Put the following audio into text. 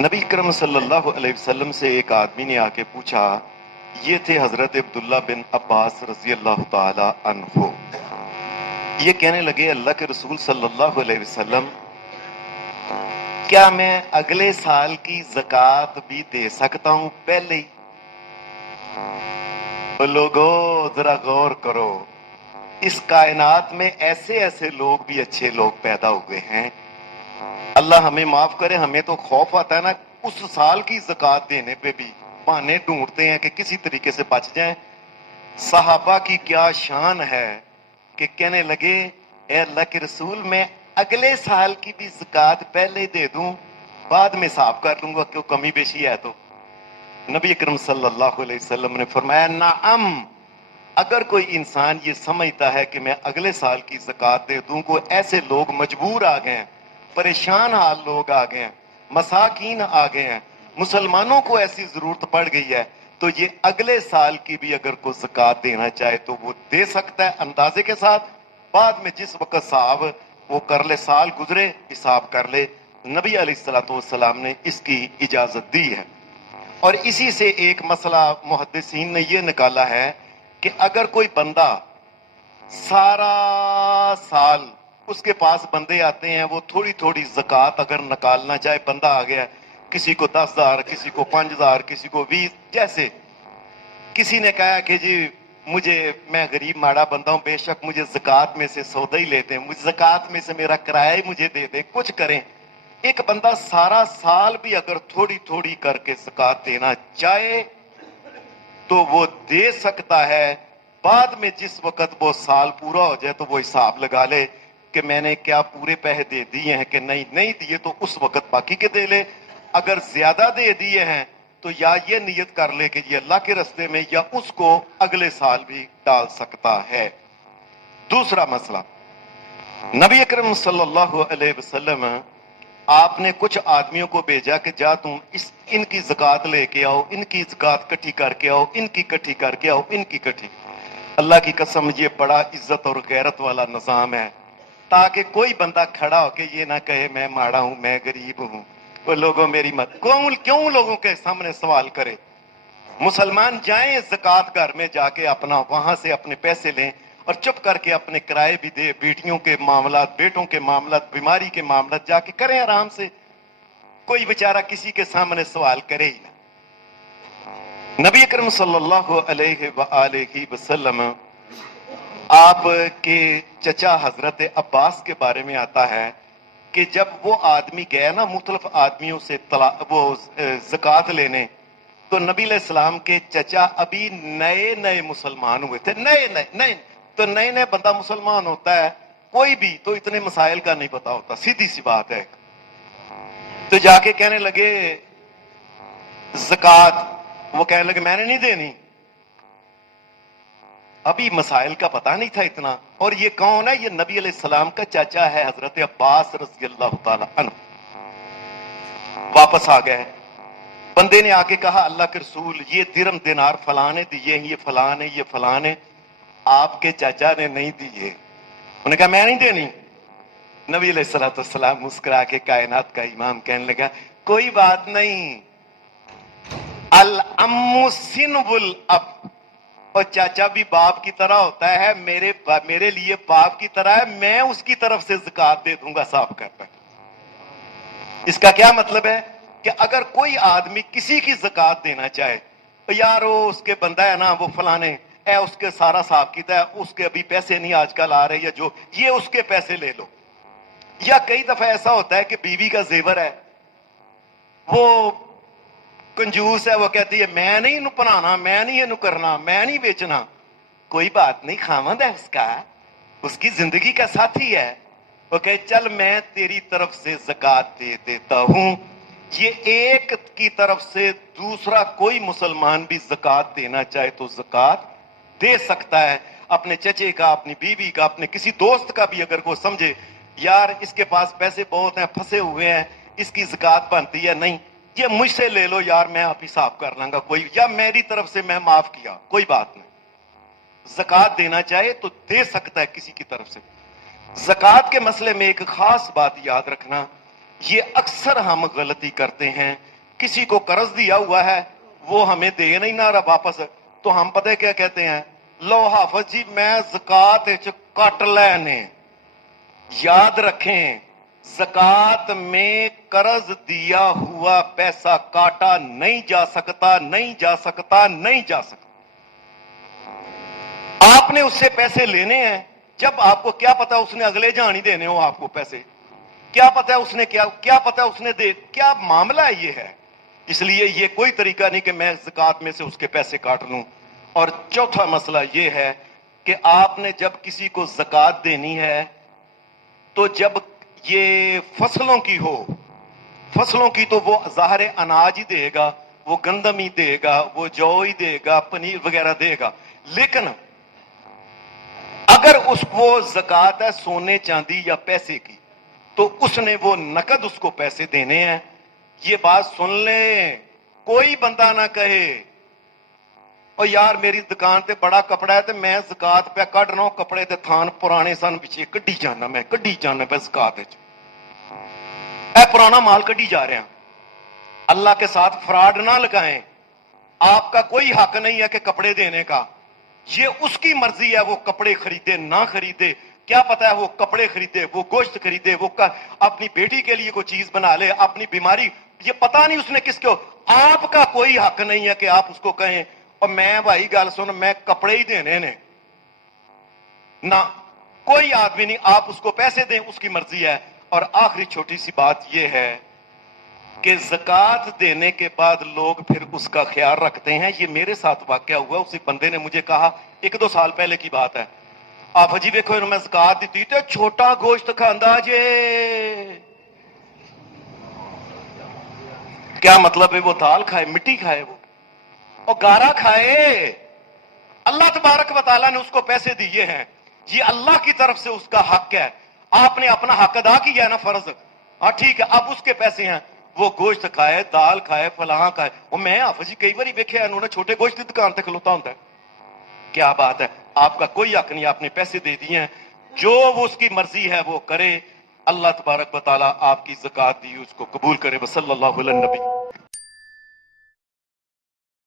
نبی اکرم صلی اللہ علیہ وسلم سے ایک آدمی نے آ کے پوچھا، یہ تھے حضرت عبداللہ بن عباس رضی اللہ تعالی عنہ۔ یہ کہنے لگے، اللہ کے رسول صلی اللہ علیہ وسلم، کیا میں اگلے سال کی زکوٰۃ بھی دے سکتا ہوں پہلے ہی؟ لوگوں ذرا غور کرو، اس کائنات میں ایسے ایسے لوگ بھی اچھے لوگ پیدا ہوئے ہیں، اللہ ہمیں معاف کرے، ہمیں تو خوف آتا ہے نا، اس سال کی زکوٰۃ دینے پہ بھی بہانے ڈھونڈتے ہیں کہ کسی طریقے سے بچ جائیں۔ صحابہ کی کیا شان ہے کہ کہنے لگے، اے اللہ کے رسول، میں اگلے سال کی بھی زکوٰۃ پہلے دے دوں، بعد میں حساب کر لوں گا کیوں کمی بیشی ہے تو۔ نبی اکرم صلی اللہ علیہ وسلم نے فرمایا، نعم، اگر کوئی انسان یہ سمجھتا ہے کہ میں اگلے سال کی زکوٰۃ دے دوں، کو ایسے لوگ مجبور آ گئے ہیں، پریشان حال لوگ آ گئے ہیں، مساکین آ گئے ہیں، مسلمانوں کو ایسی ضرورت پڑ گئی ہے، تو یہ اگلے سال کی بھی اگر کوئی زکوٰۃ دینا چاہے تو وہ دے سکتا ہے اندازے کے ساتھ، بعد میں جس وقت صاحب وہ کر لے، سال گزرے حساب کر لے۔ نبی علیہ الصلوۃ والسلام نے اس کی اجازت دی ہے۔ اور اسی سے ایک مسئلہ محدثین نے یہ نکالا ہے کہ اگر کوئی بندہ سارا سال اس کے پاس بندے آتے ہیں، وہ تھوڑی تھوڑی زکوٰۃ اگر نکالنا چاہے، بندہ آ گیا، کسی کو 10,000، کسی کو 5,000، کسی کو 20، جیسے کسی نے کہا کہ جی میں غریب ماڑا بندہ ہوں، بے شک مجھے زکوٰۃ میں سے سودا ہی لیتے ہیں، مجھے زکوٰۃ میں سے میرا کرایہ ہی مجھے دے دیں، کچھ کریں۔ ایک بندہ سارا سال بھی اگر تھوڑی تھوڑی کر کے زکوٰۃ دینا چاہے تو وہ دے سکتا ہے، بعد میں جس وقت وہ سال پورا ہو جائے تو وہ حساب لگا لے کہ میں نے کیا پورے پیسے دے دیے ہیں کہ نہیں دیے، تو اس وقت باقی کے دے لے۔ اگر زیادہ دے دیے ہیں تو یا یہ نیت کر لے کہ یہ اللہ کے راستے میں، یا اس کو اگلے سال بھی ڈال سکتا ہے۔ دوسرا مسئلہ، نبی اکرم صلی اللہ علیہ وسلم، آپ نے کچھ آدمیوں کو بھیجا کہ جا تم ان کی زکوٰۃ لے کے آؤ، ان کی زکوٰۃ کٹھی کر کے آؤ، ان کی کٹھی کر کے آؤ، ان کی کٹھی۔ اللہ کی قسم یہ بڑا عزت اور غیرت والا نظام ہے، تاکہ کوئی بندہ کھڑا ہو کے یہ نہ کہے میں ماڑا ہوں، میں غریب ہوں، وہ لوگوں میری مت، کیوں لوگوں کے سامنے سوال کرے۔ مسلمان جائیں زکوٰۃ گھر میں جا کے اپنا وہاں سے اپنے پیسے لیں اور چپ کر کے اپنے کرائے بھی دے، بیٹیوں کے معاملات، بیٹوں کے معاملات، بیماری کے معاملات جا کے کریں آرام سے، کوئی بیچارہ کسی کے سامنے سوال کرے ہی نہ۔ نبی اکرم صلی اللہ علیہ وآلہ وسلم، آپ کے چچا حضرت عباس کے بارے میں آتا ہے کہ جب وہ آدمی گیا نا مختلف آدمیوں سے وہ زکوٰۃ لینے، تو نبی علیہ السلام کے چچا ابھی نئے مسلمان ہوئے تھے، نئے بندہ مسلمان ہوتا ہے، کوئی بھی تو اتنے مسائل کا نہیں پتا ہوتا، سیدھی سی بات ہے۔ تو جا کے کہنے لگے زکوٰۃ، وہ کہنے لگے میں نے نہیں دینی، ابھی مسائل کا پتہ نہیں تھا اتنا۔ اور یہ کون ہے؟ یہ نبی علیہ السلام کا چاچا ہے، حضرت عباس رضی اللہ تعالی عنہ۔ واپس آ گئے، بندے نے آ کے کہا، اللہ کے رسول، یہ درم دینار فلاں نے دیے، یہ فلاں نے، یہ فلاں نے، آپ کے چاچا نے نہیں دیے۔ انہوں نے کہا میں نہیں دینی۔ نبی علیہ السلام مسکرا کے، کائنات کا امام، کہنے لگا کوئی بات نہیں، العم سنب الاب، اور چاچا بھی باپ کی طرح ہوتا ہے، میرے لیے باپ کی طرح ہے، میں اس کی طرف سے زکوٰۃ دے دوں گا، صاف کرتا ہے۔ اس کا کیا مطلب ہے کہ اگر کوئی آدمی کسی کی زکوٰۃ دینا چاہے، یار وہ اس کے بندہ ہے نا، وہ فلانے اے اس کے سارا صاحب کیتا ہے، اس کے ابھی پیسے نہیں آج کل آ رہے، یا جو یہ اس کے پیسے لے لو۔ یا کئی دفعہ ایسا ہوتا ہے کہ بیوی کا زیور ہے، وہ کنجوس ہے، وہ کہتی ہے میں نہیں انہوں پڑھانا، میں نہیں انہوں کرنا، میں نہیں بیچنا۔ کوئی بات نہیں، خاوند ہے اس کا، اس کی زندگی کا ساتھی ہے، وہ کہے چل میں تیری طرف سے زکوٰۃ دے دیتا ہوں۔ یہ ایک کی طرف سے دوسرا کوئی مسلمان بھی زکوٰۃ دینا چاہے تو زکوٰۃ دے سکتا ہے، اپنے چچے کا، اپنی بیوی کا، اپنے کسی دوست کا بھی، اگر وہ سمجھے یار اس کے پاس پیسے بہت ہیں، پھنسے ہوئے ہیں، اس کی زکوٰۃ بنتی ہے، نہیں یہ مجھ سے لے لو یار، میں آپ حساب کر لوں گا، کوئی، یا میری طرف سے میں معاف کیا، کوئی بات نہیں۔ زکوٰۃ دینا چاہے تو دے سکتا ہے کسی کی طرف سے۔ زکوٰۃ کے مسئلے میں ایک خاص بات یاد رکھنا، یہ اکثر ہم غلطی کرتے ہیں. کسی کو قرض دیا ہوا ہے, وہ ہمیں دے نہیں نہ رہا واپس, تو ہم پتہ کیا کہتے ہیں, لو حافظ جی میں زکات کٹ لینے. یاد رکھیں, زکات میں قرض دیا ہوا پیسہ کاٹا نہیں جا سکتا, نہیں جا سکتا, نہیں جا سکتا. آپ نے اس سے پیسے لینے ہیں, جب آپ کو کیا پتا اس نے اگلے جان ہی دینے ہو آپ کو پیسے, کیا پتا اس نے کیا پتا اس نے دے, کیا معاملہ یہ ہے. اس لیے یہ کوئی طریقہ نہیں کہ میں زکات میں سے اس کے پیسے کاٹ لوں. اور چوتھا مسئلہ یہ ہے کہ آپ نے جب کسی کو زکات دینی ہے تو جب یہ فصلوں کی ہو, فصلوں کی تو وہ ظاہر اناج ہی دے گا, وہ گندم ہی دے گا, وہ جو ہی دے گا, پنیر وغیرہ دے گا. لیکن اگر اس کو زکات ہے سونے چاندی یا پیسے کی, تو اس نے وہ نقد اس کو پیسے دینے ہیں. یہ بات سن لیں, کوئی بندہ نہ کہے او یار میری دکان تے بڑا کپڑا ہے تے میں زکات پہ کٹ رہا ہوں, کپڑے تے تھان پرانے سن پیچھے کڈی جانا, میں کڈی جانا پہ زکات وچ, اے پرانا مال کڈی جا رہے ہیں. اللہ کے ساتھ فراڈ نہ لگائیں. آپ کا کوئی حق نہیں ہے کہ کپڑے دینے کا, یہ اس کی مرضی ہے, وہ کپڑے خریدے نہ خریدے. کیا پتا ہے وہ کپڑے خریدے, وہ گوشت خریدے, وہ اپنی بیٹی کے لیے کوئی چیز بنا لے, اپنی بیماری, یہ پتا نہیں اس نے کس کو. آپ کا کوئی حق نہیں ہے کہ آپ اس کو کہیں اور میں بھائی گل سن میں کپڑے ہی دینے نے نہ, کوئی آدمی نہیں. آپ اس کو پیسے دیں, اس کی مرضی ہے. اور آخری چھوٹی سی بات یہ ہے کہ زکات دینے کے بعد لوگ پھر اس کا خیال رکھتے ہیں. یہ میرے ساتھ واقعہ ہوا, اسی بندے نے مجھے کہا, 1-2 سال پہلے کی بات ہے, آپ جی ویکھو میں زکات دیتی تے چھوٹا گوشت کھاندا جے. کیا مطلب ہے, وہ دال کھائے, مٹی کھائے, وہ گارا کھائے. اللہ تبارک و تعالیٰ نے اس کو پیسے دیے ہیں, یہ اللہ کی طرف سے اس کا حق ہے. آپ نے اپنا حق ادا کیا ہے نا, فرض, ہاں ٹھیک ہے, اب اس کے پیسے ہیں, وہ گوشت کھائے, دال کھائے, فلاں کھائے. وہ میں حافظ جی کئی باری ویکھیا انہوں نے چھوٹے گوشت کی دکان تے کھلوتا ہوتا ہے. کیا بات ہے, آپ کا کوئی حق نہیں, آپ نے پیسے دے دیے ہیں, جو وہ اس کی مرضی ہے وہ کرے. اللہ تبارک و تعالیٰ آپ کی زکات دی اس کو قبول کرے. وصلی اللہ علی النبی.